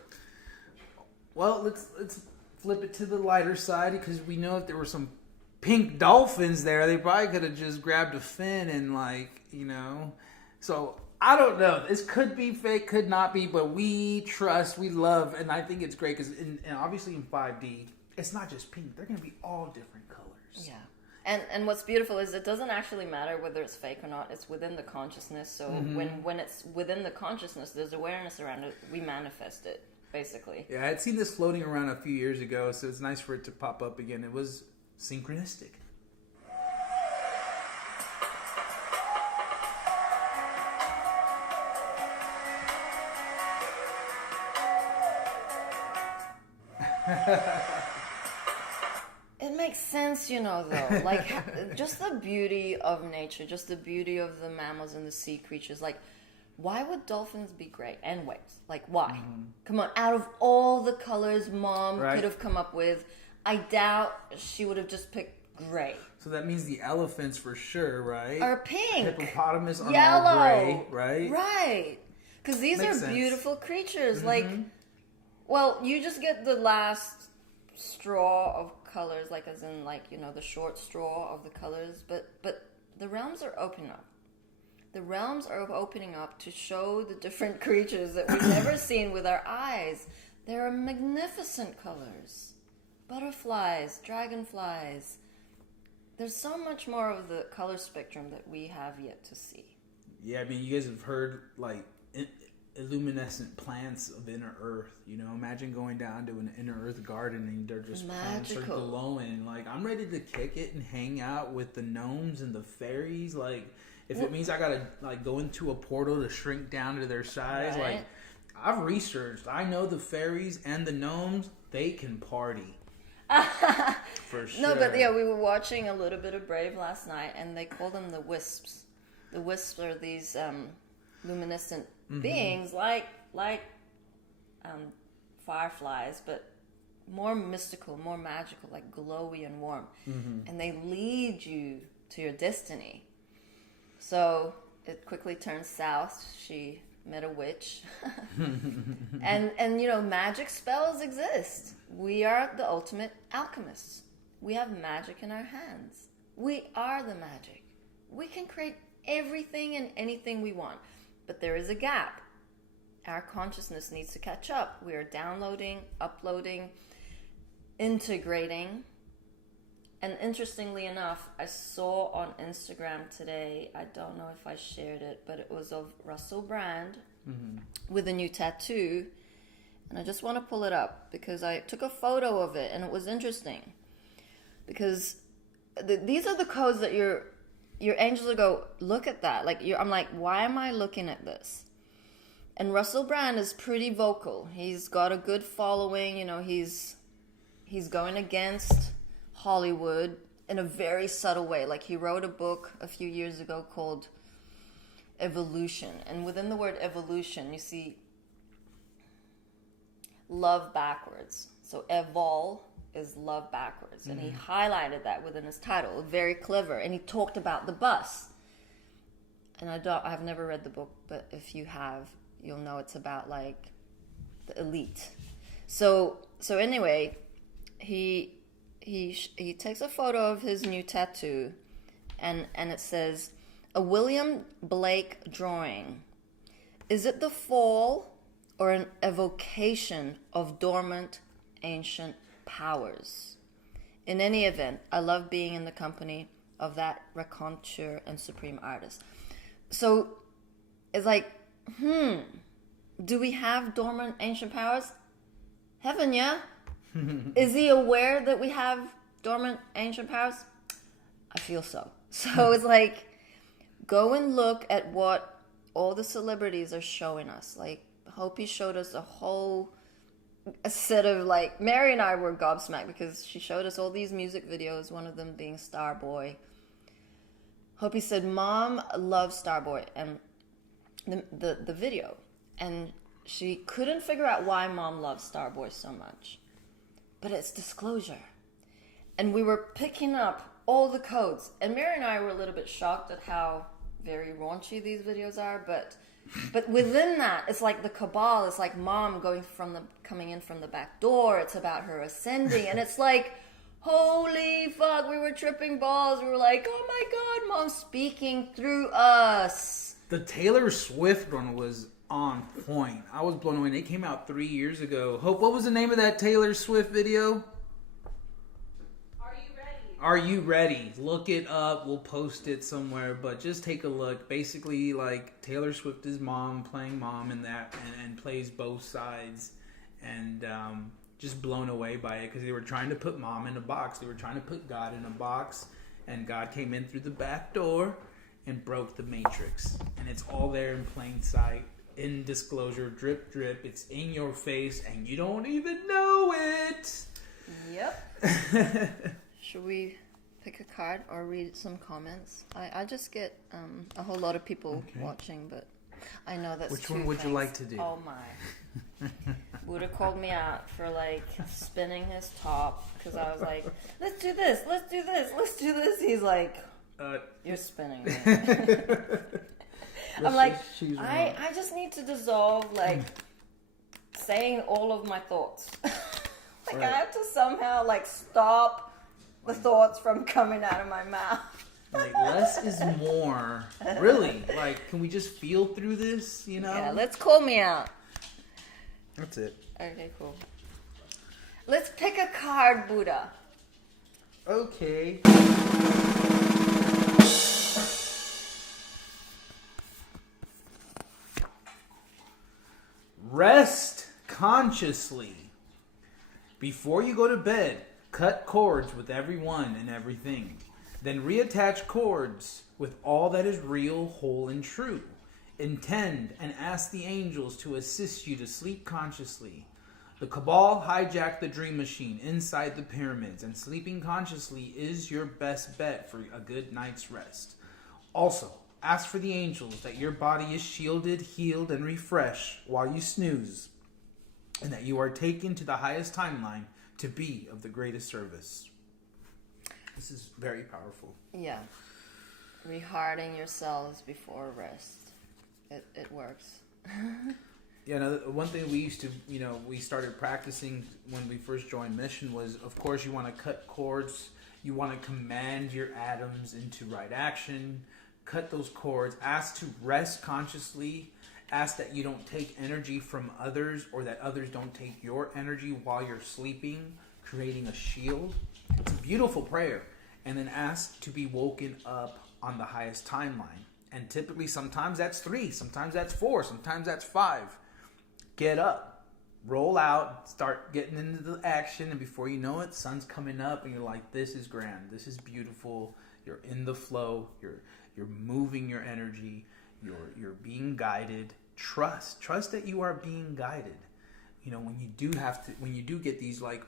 Well, let's flip it to the lighter side, because we know if there were some pink dolphins there, they probably could have just grabbed a fin and So I don't know. This could be fake, could not be, but we trust, we love, and I think it's great because, and obviously in 5D, it's not just pink. They're going to be all different colors. Yeah. And what's beautiful is it doesn't actually matter whether it's fake or not. It's within the consciousness. So when it's within the consciousness, there's awareness around it. We manifest it, basically. Yeah, I had seen this floating around a few years ago, so it's nice for it to pop up again. It was synchronistic. It makes sense, though. Like, just the beauty of nature, just the beauty of the mammals and the sea creatures. Like, why would dolphins be gray? And whales. Like, why? Come on, out of all the colors Mom could have come up with, I doubt she would have just picked gray. So that means the elephants for sure, right? Are pink. Hippopotamus are Yellow. all gray, right? Right. Because these Makes are sense. beautiful creatures. Like, well, you just get the last straw of colors, like as in, like, the short straw of the colors. But the realms are opening up. The realms are opening up to show the different creatures that we've never seen with our eyes. There are magnificent colors. Butterflies, dragonflies. There's so much more of the color spectrum that we have yet to see. Yeah, I mean, you guys have heard, like, illuminescent plants of inner earth. You know, imagine going down to an inner earth garden and they're just plants are Magical. glowing. Like, I'm ready to kick it and hang out with the gnomes and the fairies. Like, if it means I gotta like go into a portal to shrink down to their size, Right. like I've researched. I know the fairies and the gnomes, they can party. For sure. No, but yeah, we were watching a little bit of Brave last night, and they call them the wisps. The wisps are these luminescent beings, like fireflies, but more mystical, more magical, like glowy and warm. And they lead you to your destiny. So it quickly turns south. She met a witch. and you know, magic spells exist. We are the ultimate alchemists. We have magic in our hands. We are the magic. We can create everything and anything we want. But there is a gap. Our consciousness needs to catch up. We are downloading, uploading, integrating. And interestingly enough, I saw on Instagram today, I don't know if I shared it, but it was of Russell Brand with a new tattoo. And I just want to pull it up because I took a photo of it and it was interesting. Because these are the codes that your angels will go, look at that. Like I'm like, why am I looking at this? And Russell Brand is pretty vocal. He's got a good following. You know, he's going against Hollywood in a very subtle way. Like, he wrote a book a few years ago called Evolution. And within the word evolution, you see love backwards. So evol is love backwards. And he highlighted that within his title. Very clever. And he talked about the bus. And I've never read the book, but if you have, you'll know it's about like the elite. So anyway, he takes a photo of his new tattoo, and it says, a William Blake drawing. Is it the fall or an evocation of dormant ancient powers? In any event, I love being in the company of that raconteur and supreme artist. So it's like, do we have dormant ancient powers? Heaven, yeah. Is he aware that we have dormant ancient powers? I feel so. So it's like, go and look at what all the celebrities are showing us. Like, Hopi showed us a set of, like, Mary and I were gobsmacked because she showed us all these music videos, one of them being Starboy. Hopi said, Mom loves Starboy, and the video. And she couldn't figure out why Mom loves Starboy so much. But it's disclosure. And we were picking up all the codes. And Mary and I were a little bit shocked at how very raunchy these videos are. But within that, it's like the cabal. It's like Mom coming in from the back door. It's about her ascending. And it's like, holy fuck, we were tripping balls. We were like, oh my God, Mom's speaking through us. The Taylor Swift one was on point. I was blown away. It came out 3 years ago. Hope, what was the name of that Taylor Swift video? Are you ready? Are You Ready? Look it up. We'll post it somewhere, but just take a look. Basically, like, Taylor Swift is Mom, playing Mom in that, and plays both sides, and just blown away by it, because they were trying to put Mom in a box. They were trying to put God in a box, and God came in through the back door and broke the matrix, and it's all there in plain sight. In disclosure, drip, drip. It's in your face, and you don't even know it. Yep. Should we pick a card or read some comments? I just get a whole lot of people watching, but I know that's Which one would you like to do? Oh my. Buddha called me out for like spinning his top because I was like, let's do this, let's do this, let's do this. He's like, you're spinning me. I'm like, I just need to dissolve, like, saying all of my thoughts. Like, I have to somehow, like, stop the thoughts from coming out of my mouth. Like, less is more. Really. Like, can we just feel through this, you know? Yeah, let's call me out. That's it. Okay, cool. Let's pick a card, Buddha. Okay. Rest consciously. Before you go to bed, cut cords with everyone and everything. Then reattach cords with all that is real, whole, and true. Intend and ask the angels to assist you to sleep consciously. The Cabal hijacked the dream machine inside the pyramids, and sleeping consciously is your best bet for a good night's rest. Also, ask for the angels that your body is shielded, healed, and refreshed while you snooze, and that you are taken to the highest timeline to be of the greatest service. This is very powerful. Yeah. Reharding yourselves before rest. It works. Yeah, one thing we used to, we started practicing when we first joined Mission was, of course, you want to cut cords. You want to command your atoms into right action. Cut those cords. Ask to rest consciously. Ask that you don't take energy from others, or that others don't take your energy while you're sleeping, creating a shield. It's a beautiful prayer. And then ask to be woken up on the highest timeline. And typically, sometimes that's 3, sometimes that's 4, sometimes that's 5. Get up, roll out, start getting into the action, and before you know it, sun's coming up, and you're like, this is grand, this is beautiful. You're in the flow, you're moving your energy, you're being guided. Trust that you are being guided. When you do get these like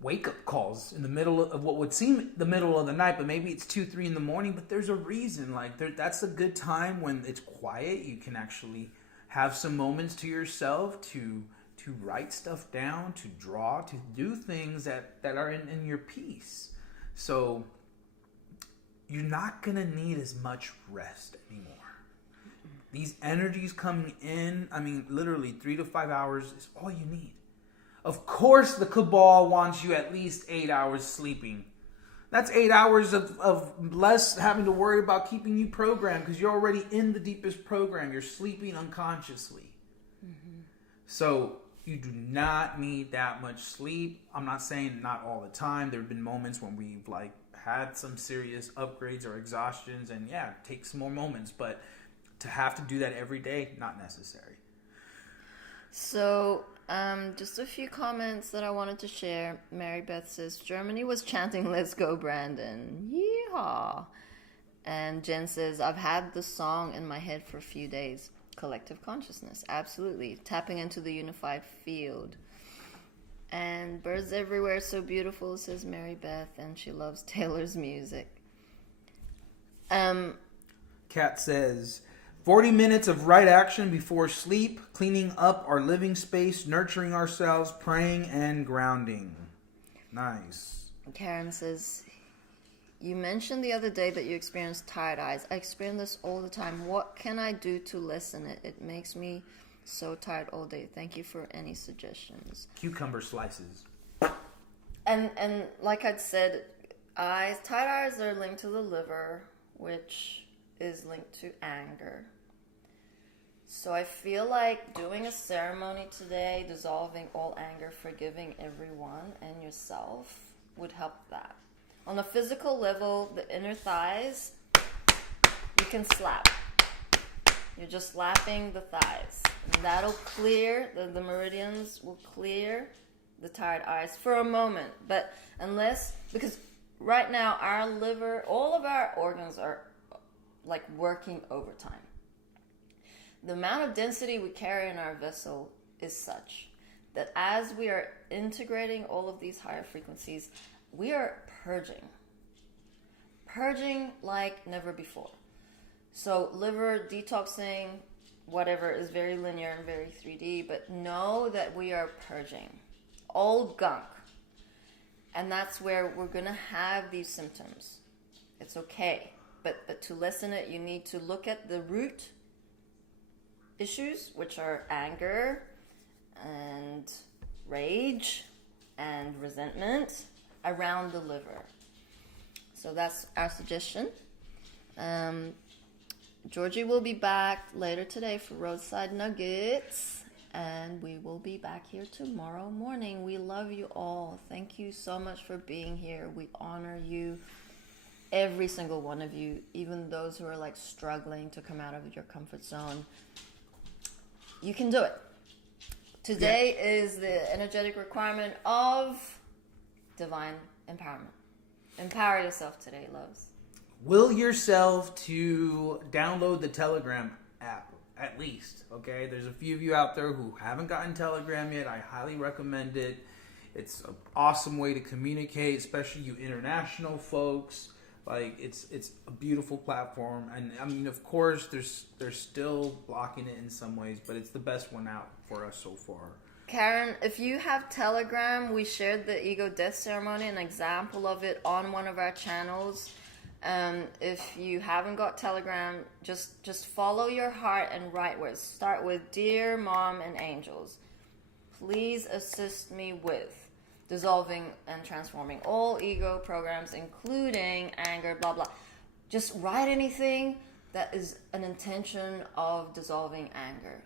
wake-up calls in the middle of what would seem the middle of the night, but maybe it's 2-3 in the morning, but there's a reason. That's a good time when it's quiet. You can actually have some moments to yourself to write stuff down, to draw, to do things that are in your peace. So you're not going to need as much rest anymore. These energies coming in, literally 3 to 5 hours is all you need. Of course, the Cabal wants you at least 8 hours sleeping. That's 8 hours of less having to worry about keeping you programmed, because you're already in the deepest program. You're sleeping unconsciously. Mm-hmm. So you do not need that much sleep. I'm not saying not all the time. There have been moments when we've had some serious upgrades or exhaustions, and it takes more moments. But to have to do that every day, not necessary. So, just a few comments that I wanted to share. Mary Beth says, Germany was chanting, "Let's go, Brandon." Yeehaw. And Jen says, I've had the song in my head for a few days. Collective consciousness. Absolutely. Tapping into the unified field. And birds everywhere, so beautiful, says Mary Beth. And she loves Taylor's music. Kat says, 40 minutes of right action before sleep, cleaning up our living space, nurturing ourselves, praying, and grounding. Nice. Karen says, you mentioned the other day that you experienced tired eyes. I experience this all the time. What can I do to lessen it? It makes me so tired all day. Thank you for any suggestions. Cucumber slices. And like I'd said, tired eyes are linked to the liver, which is linked to anger. So I feel like doing a ceremony today, dissolving all anger, forgiving everyone and yourself, would help that. On a physical level, the inner thighs, you can slap. You're just slapping the thighs. And that'll clear, the meridians will clear the tired eyes for a moment. But because right now our liver, all of our organs are working overtime. The amount of density we carry in our vessel is such that as we are integrating all of these higher frequencies, we are purging like never before. So liver detoxing, whatever, is very linear and very 3D, but know that we are purging old gunk. And that's where we're going to have these symptoms. It's okay. But to lessen it, you need to look at the root issues, which are anger and rage and resentment around the liver. So that's our suggestion. Georgie will be back later today for Roadside Nuggets, and we will be back here tomorrow morning. We love you all. Thank you so much for being here. We honor you. Every single one of you, even those who are struggling to come out of your comfort zone. You can do it. Today is the energetic requirement of divine empowerment. Empower yourself today, loves. Will yourself to download the Telegram app, at least, okay? There's a few of you out there who haven't gotten Telegram yet. I highly recommend it. It's an awesome way to communicate, especially you international folks. Like, it's a beautiful platform. And, I mean, of course, they're still blocking it in some ways, but it's the best one out for us so far. Karen, if you have Telegram, we shared the ego death ceremony, an example of it on one of our channels. If you haven't got Telegram, just follow your heart and write words. Start with, Dear Mom and Angels, please assist me with dissolving and transforming all ego programs, including anger, blah, blah. Just write anything that is an intention of dissolving anger.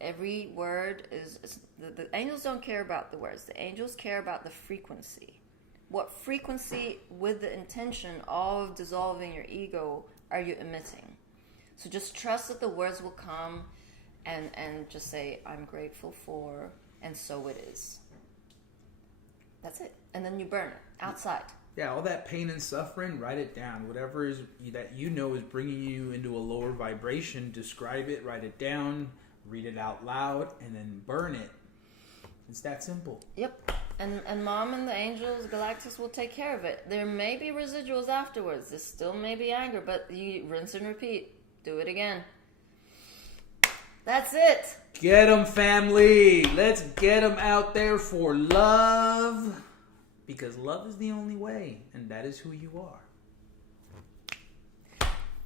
Every word is the angels don't care about the words. The angels care about the frequency. What frequency with the intention of dissolving your ego are you emitting? So just trust that the words will come and just say, I'm grateful for, and so it is. That's it. And then you burn it outside. Yeah, all that pain and suffering, write it down. Whatever is that you know is bringing you into a lower vibration, describe it, write it down, read it out loud, and then burn it. It's that simple. Yep. And Mom and the angels, Galactus will take care of it. There may be residuals afterwards. There still may be anger, but you rinse and repeat. Do it again. That's it. Get them, family. Let's get them out there for love. Because love is the only way, and that is who you are.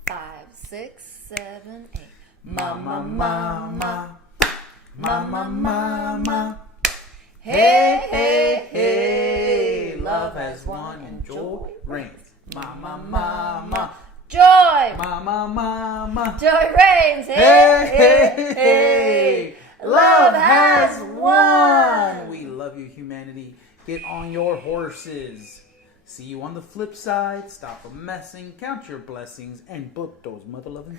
5, 6, 7, 8. Mama, mama. Mama, mama. Hey, hey, hey. Love has won and joy reigns. Mama, mama. Joy. Mama, mama. Joy reigns. Hey, hey, hey. Love has won. We love you, humanity. Get on your horses. See you on the flip side. Stop from messing. Count your blessings and book those mother-loving